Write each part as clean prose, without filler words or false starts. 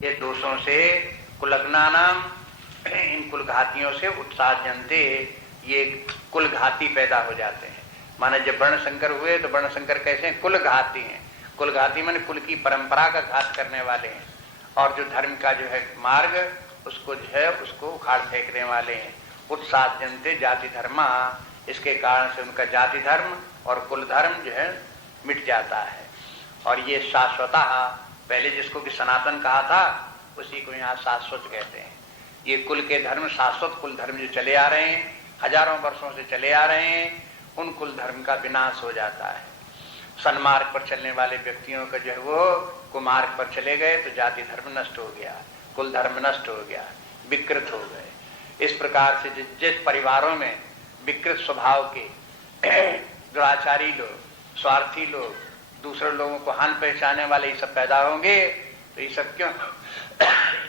ये दोषों से कुलग्नानाम, इन कुलघातियों से उत्साहजन्ते, ये कुलघाती पैदा हो जाते हैं। माने जब वर्णशंकर हुए तो वर्णशंकर कैसे हैं? कुलघाती हैं। कुलघाती माने कुल की परंपरा का घात करने वाले हैं, और जो धर्म का जो है मार्ग उसको जो है उसको उखाड़ फेंकने वाले हैं। उत्साहजन्ते जाति धर्मा, इसके कारण से उनका जाति धर्म और कुल धर्म जो है मिट जाता है। और ये शाश्वता, पहले जिसको कि सनातन कहा था उसी को यहाँ शाश्वत कहते हैं। ये कुल के धर्म, शाश्वत कुल धर्म जो चले आ रहे हैं, हजारों वर्षों से चले आ रहे हैं, उन कुल धर्म का विनाश हो जाता है। सन्मार्ग पर चलने वाले व्यक्तियों का जो है वो कुमार्ग पर चले गए तो जाति धर्म नष्ट हो गया, कुल धर्म नष्ट हो गया, विकृत हो गए। इस प्रकार से जिस परिवारों में विकृत स्वभाव के दुराचारी लोग, स्वार्थी लोग, दूसरे लोगों को हानि पहुंचाने वाले ये सब पैदा होंगे, तो ये सब क्यों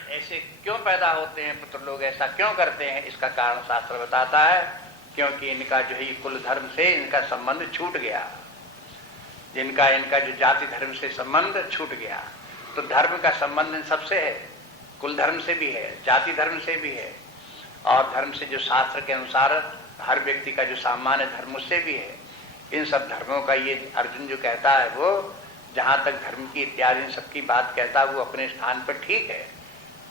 ऐसे क्यों पैदा होते हैं? पुत्र लोग ऐसा क्यों करते हैं? इसका कारण शास्त्र बताता है, क्योंकि इनका जो है कुल धर्म से इनका संबंध छूट गया, इनका जो जाति धर्म से संबंध छूट गया। तो धर्म का संबंध इन सबसे है, कुल धर्म से भी है, जाति धर्म से भी है, और धर्म से जो शास्त्र के अनुसार हर व्यक्ति का जो सामान्य धर्म उससे भी है। इन सब धर्मों का ये अर्जुन जो कहता है, वो जहाँ तक धर्म की इत्यादि सबकी बात कहता है वो अपने स्थान पर ठीक है,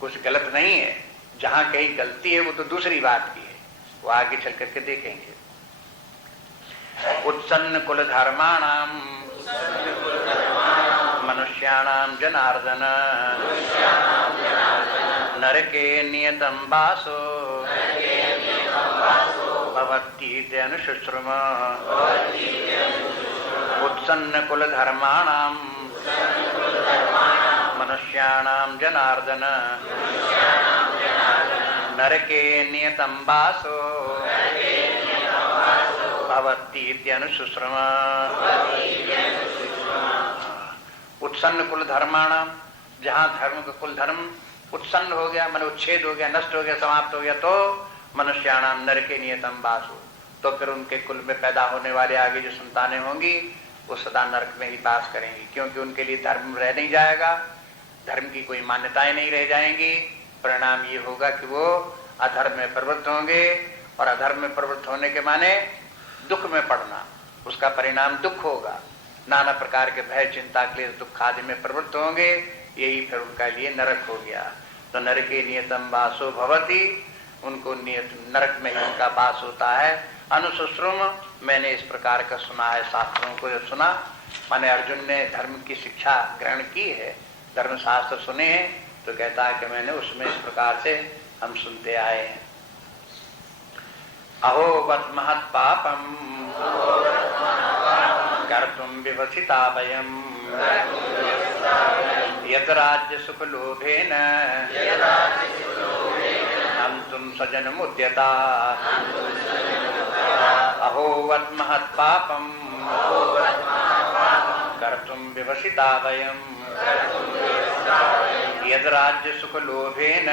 कुछ गलत नहीं है। जहाँ कहीं गलती है वो तो दूसरी बात की है, वो आगे चल करके देखेंगे। उत्सन्न कुल धर्माणाम मनुष्याणाम जनार्दन नरके नियतम वासो भवतीति अनुशुश्रुम। उत्सन्न कुल धर्माणाम मनुष्याणाम जनार्दन नरके नियतम वासो भवतीति अनुशुश्रुम। उत्सन्न कुल धर्माणाम, जहाँ धर्म का कुल धर्म उत्सन्न हो गया, मन उच्छेद हो गया, नष्ट हो गया, समाप्त हो गया, तो मनुष्याणाम नरके नियतम वासो, तो फिर उनके कुल में पैदा होने वाले आगे जो संतानें होंगी वो सदा नरक में ही वास करेंगी, क्योंकि उनके लिए धर्म रह नहीं जाएगा, धर्म की कोई मान्यताएं नहीं रह जाएंगी। परिणाम ये होगा कि वो अधर्म में प्रवृत्त होंगे, और अधर्म में प्रवृत्त होने के माने दुख में पड़ना, उसका परिणाम दुख होगा। नाना प्रकार के भय, चिंता, क्लेश, दुख आदि में प्रवृत्त होंगे, यही फिर उनका लिए नरक हो गया। तो नरके नियतम वासो भवति, उनको नियत नरक में ही उनका वास होता है। अनुशुश्रुम, मैंने इस प्रकार का सुना है, शास्त्रों को जो सुना, माने अर्जुन ने धर्म की शिक्षा ग्रहण की है, धर्म शास्त्र सुने हैं, तो कहता है कि मैंने उसमें इस प्रकार से हम सुनते आए हैं। अहो वत् महत् पापम कर्तुम विवसिता वयम् यत् राज्य सुख लोभेन हन्तुं स्वजनमुद्यता। अहो वत् महत् पापम कर्तुं विवसिता वयम् यत् राज्य सुख लोभेन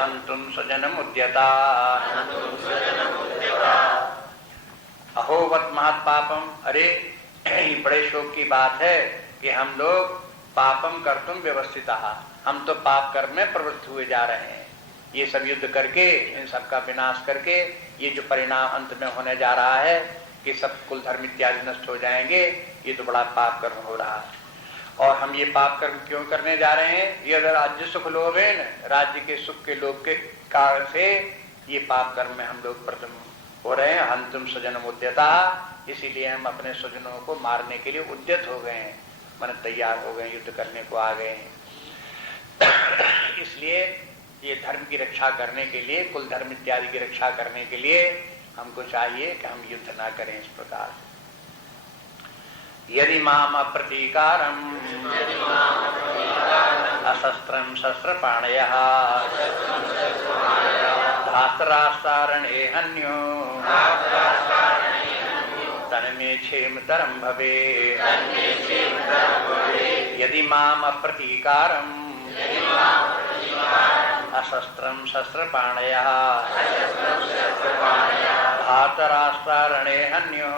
हन्तुं स्वजनमुद्यता। अहोवत महत् पापम, अरे बड़े शोक की बात है कि हम लोग पापम कर्तुम व्यवस्थिता, हम तो पाप कर्म में प्रवृत्त हुए जा रहे हैं। ये सब युद्ध करके, इन सब का विनाश करके, ये जो परिणाम अंत में होने जा रहा है कि सब कुल धर्म इत्यादि नष्ट हो जाएंगे, ये तो बड़ा पाप कर्म हो रहा है। और हम ये पाप कर्म क्यों करने जा रहे हैं? ये राज्य सुख लोभेन, राज्य के सुख के लोभ के कारण से ये पाप कर्म में हम लोग प्रथम हो रहे हैं। हन्तुं स्वजनमुद्यता, इसीलिए हम अपने स्वजनों को मारने के लिए उद्यत हो गए हैं, मन तैयार हो गए, युद्ध करने को आ गए हैं। इसलिए ये धर्म की रक्षा करने के लिए, कुल धर्म इत्यादि की रक्षा करने के लिए हमको चाहिए कि हम युद्ध ना करें। इस प्रकार यदि माम अप्रतीकारम अशस्त्रम शस्त्रपाणयः धातरास्तारणे हन्यो तन्मे क्षेमतरं भवेत्। यदि माम अप्रतीकारम अशस्त्रम शस्त्रपाणयः धातरास्तारणे हन्यो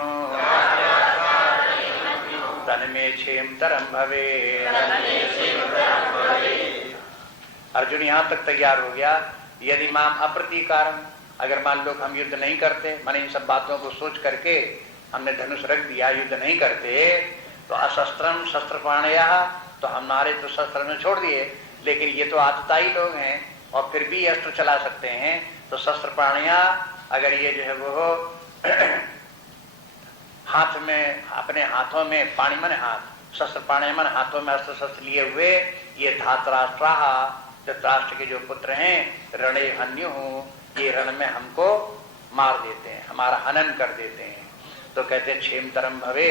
तन में क्षेम तरम भवे। अर्जुन यहाँ तक तैयार हो गया। यदि माम अप्रतीकारम, अगर मान लो हम युद्ध नहीं करते, माने इन सब बातों को सोच करके हमने धनुष रख दिया, युद्ध नहीं करते, तो अशस्त्रम शस्त्रपाणया, तो हमारे तो शस्त्र में छोड़ दिए, लेकिन ये तो आतताई लोग हैं और फिर भी अस्त्र चला सकते हैं, तो शस्त्रपाणया, अगर ये जो है वो हाथ में, अपने हाथों में, पाणी मन हाथ, शस्त्र पाणी मन हाथों में अस्त्र शस्त्र लिए हुए, ये धातराष्ट्रा, धृतराष्ट्र के जो पुत्र हैं, रणे हन्यु, ये रण में हमको मार देते हैं, हमारा हनन कर देते हैं। तो कहते हैं क्षेम तरम भवे,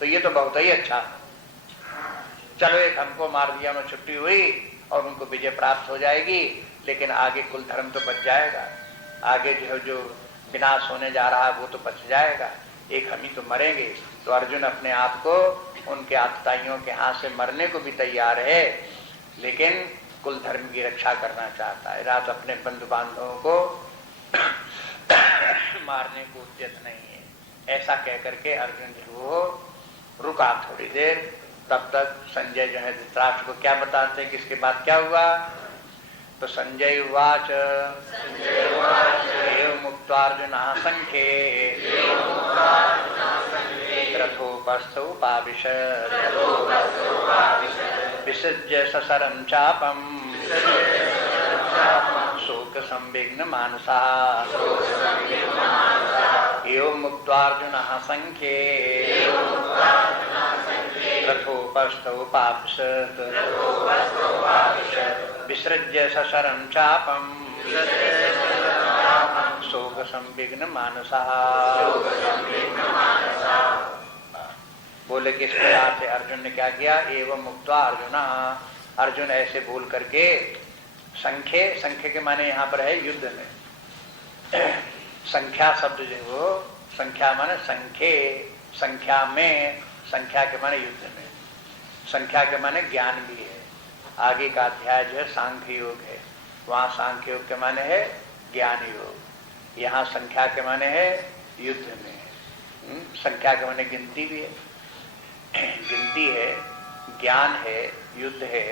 तो ये तो बहुत ही अच्छा, चलो एक हमको मार दिया, में छुट्टी हुई और उनको विजय प्राप्त हो जाएगी, लेकिन आगे कुल धर्म तो बच जाएगा, आगे जो विनाश होने जा रहा है वो तो बच जाएगा, एक हम ही तो मरेंगे। तो अर्जुन अपने आप को उनके आतताइयों के हाथ से मरने को भी तैयार है, लेकिन कुल धर्म की रक्षा करना चाहता है, रात अपने बंधु बांधवों को मारने को उद्यत नहीं है। ऐसा कह करके अर्जुन जो वो रुका थोड़ी देर। तब तक संजय जो है धृतराष्ट्र को क्या बताते हैं कि इसके बाद क्या हुआ। तो संजय उवाच एवं मुक्त्वार्जुन संख्ये रथोपस्थोपाविशत् विसृज्य ससरं चापम् शोक संविघ्न मानसः एवं मुक्त्वार्जुनः संख्ये रथोपस्थोपाविशत् विसृज्य ससरं चापम् शोक संविघ्न मानसः। बोले किस प्रकार से अर्जुन ने क्या किया। एवं मुक्त्वा अर्जुन, अर्जुन ऐसे बोल करके संख्ये, संख्य के माने यहाँ पर है युद्ध में, संख्या शब्द जो वो संख्या माने संख्ये, संख्या में, संख्या के माने युद्ध में, संख्या के माने ज्ञान भी है। आगे का अध्याय जो है सांख्य योग है, वहाँ सांख्य योग के माने है ज्ञान योग, यहाँ संख्या के माने है युद्ध में। संख्या के माने गिनती भी है, गिनती है, ज्ञान है, युद्ध है,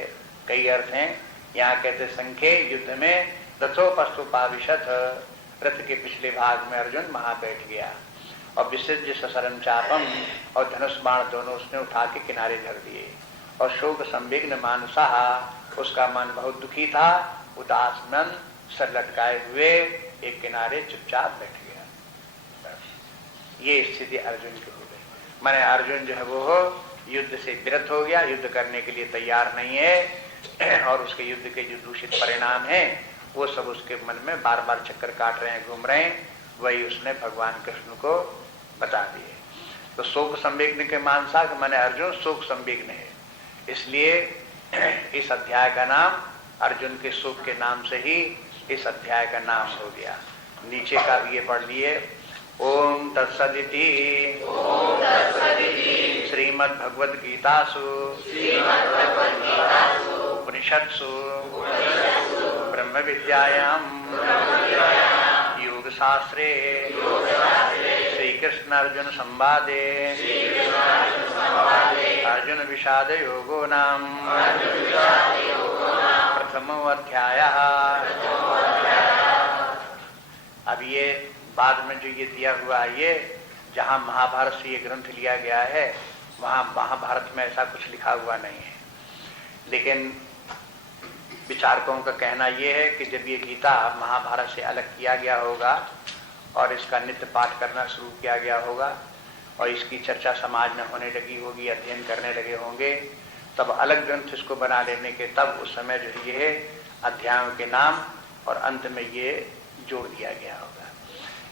कई अर्थ हैं। यहाँ कहते संख्ये युद्ध में रथोपस्थोपाविशत्, रथ के पिछले भाग में अर्जुन वहां बैठ गया और विसृज्य ससरं चापम, और धनुष बाण दोनों उसने उठा के किनारे धर दिए। और शोक संविघ्न मानसः, उसका मन बहुत दुखी था, उदास मन सर लटकाए हुए एक किनारे चुपचाप बैठ गया। ये स्थिति अर्जुन की हो गई। माने अर्जुन जो है वो युद्ध से विरत हो गया, युद्ध करने के लिए तैयार नहीं है, और उसके युद्ध के जो दूषित परिणाम हैं वो सब उसके मन में बार बार चक्कर काट रहे हैं, घूम रहे हैं, वही उसने भगवान कृष्ण को बता दिए। तो शोक संविघ्न के मानसा के माने अर्जुन शोक संविघ्न है, इसलिए इस अध्याय का नाम अर्जुन के शोक के नाम से ही इस अध्याय का नाम हो गया। नीचे का भी ये पढ़ लिए। ओम तत्सदिति श्रीमद्भगवद्गीतासु उपनिषत्सु ब्रह्म विद्यायां योगशास्त्रे श्रीकृष्ण अर्जुन संवादे अर्जुन विषाद योगो नाम प्रथमो अध्यायः। अब ये बाद में जो ये दिया हुआ ये, जहाँ महाभारत से ये ग्रंथ लिया गया है, वहाँ महाभारत में ऐसा कुछ लिखा हुआ नहीं है, लेकिन विचारकों का कहना ये है कि जब ये गीता महाभारत से अलग किया गया होगा और इसका नित्य पाठ करना शुरू किया गया होगा और इसकी चर्चा समाज में होने लगी होगी, अध्ययन करने लगे होंगे, तब अलग ग्रंथ इसको बना लेने के तब उस समय जो ये अध्यायों के नाम और अंत में ये जोड़ दिया गया होगा।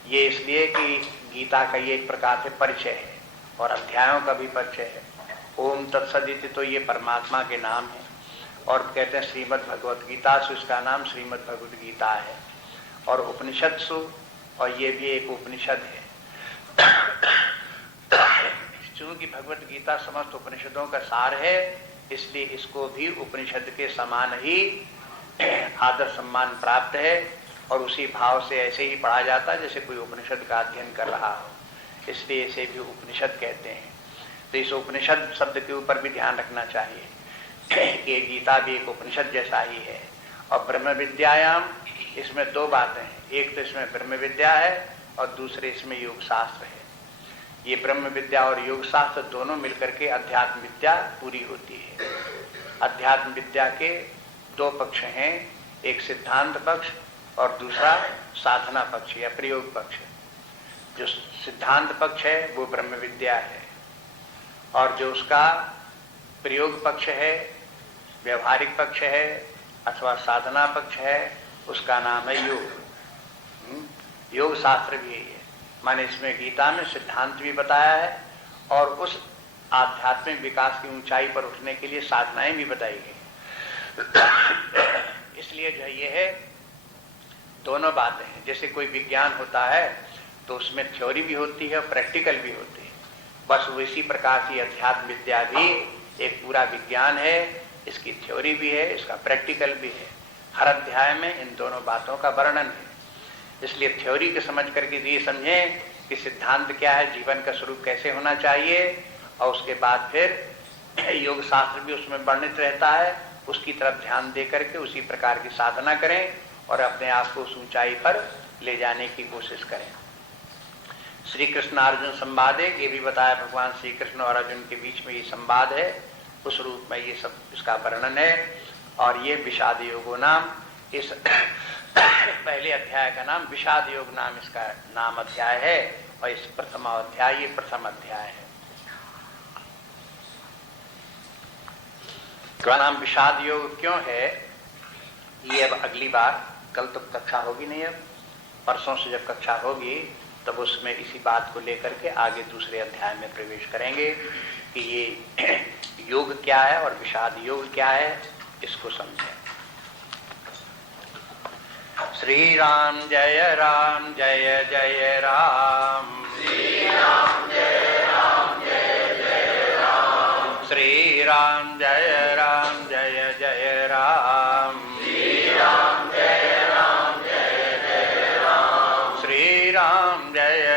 ये इसलिए कि गीता का ये एक प्रकार से परिचय है और अध्यायों का भी परिचय है। ओम तत्सदिति तो ये परमात्मा के नाम है, और कहते हैं श्रीमद् भगवत गीता सु, इसका नाम श्रीमद् भगवत गीता है, और उपनिषद सु, और ये भी एक उपनिषद है। चूंकि भगवत गीता समस्त उपनिषदों का सार है, इसलिए इसको भी उपनिषद के समान ही आदर सम्मान प्राप्त है, और उसी भाव से ऐसे ही पढ़ा जाता है जैसे कोई उपनिषद का अध्ययन कर रहा हो, इसलिए इसे भी उपनिषद कहते हैं। तो इस उपनिषद शब्द के ऊपर भी ध्यान रखना चाहिए कि गीता भी एक उपनिषद जैसा ही है। और ब्रह्म विद्यायाम, इसमें दो बातें हैं, एक तो इसमें ब्रह्म विद्या है और दूसरे इसमें योग शास्त्र है। ये ब्रह्म विद्या और योग शास्त्र दोनों मिलकर के अध्यात्म विद्या पूरी होती है। अध्यात्म विद्या के दो पक्ष हैं, एक सिद्धांत पक्ष और दूसरा साधना पक्ष या प्रयोग पक्ष। जो सिद्धांत पक्ष है वो ब्रह्म विद्या है और जो उसका प्रयोग पक्ष है, व्यवहारिक पक्ष है अथवा साधना पक्ष है, उसका नाम है योग। योग शास्त्र भी है, माने इसमें गीता में सिद्धांत भी बताया है और उस आध्यात्मिक विकास की ऊंचाई पर उठने के लिए साधनाएं भी बताई गई। इसलिए जो ये है, दोनों बातें हैं। जैसे कोई विज्ञान होता है तो उसमें थ्योरी भी होती है और प्रैक्टिकल भी होती है, बस इसी प्रकार की अध्यात्म विद्या भी एक पूरा विज्ञान है। इसकी थ्योरी भी है, इसका प्रैक्टिकल भी है। हर अध्याय में इन दोनों बातों का वर्णन है। इसलिए थ्योरी को समझ करके ये समझें कि सिद्धांत क्या है, जीवन का स्वरूप कैसे होना चाहिए, और उसके बाद फिर योग शास्त्र भी उसमें वर्णित रहता है। उसकी तरफ ध्यान दे करके उसी प्रकार की साधना करें और अपने आप को उस ऊंचाई पर ले जाने की कोशिश करें। श्री कृष्ण अर्जुन संवाद है, ये भी बताया भगवान श्री कृष्ण और अर्जुन के बीच में ये संवाद है, उस रूप में ये सब इसका वर्णन है। और ये विषाद योगो नाम, इस पहले अध्याय का नाम विषाद योग नाम इसका नाम अध्याय है और इस प्रथम अध्याय ये प्रथम अध्याय है। इसका नाम विषाद योग क्यों है ये अब अगली बार, कल तो कक्षा होगी नहीं, अब परसों से जब कक्षा होगी तब उसमें इसी बात को लेकर के आगे दूसरे अध्याय में प्रवेश करेंगे कि ये योग क्या है और विषाद योग क्या है, इसको समझें। श्री राम जय राम जय जय राम, श्री राम जय राम जय जय राम, श्री राम जय राम जय जय राम, श्री राम जय राम जय जय राम, श्री राम जय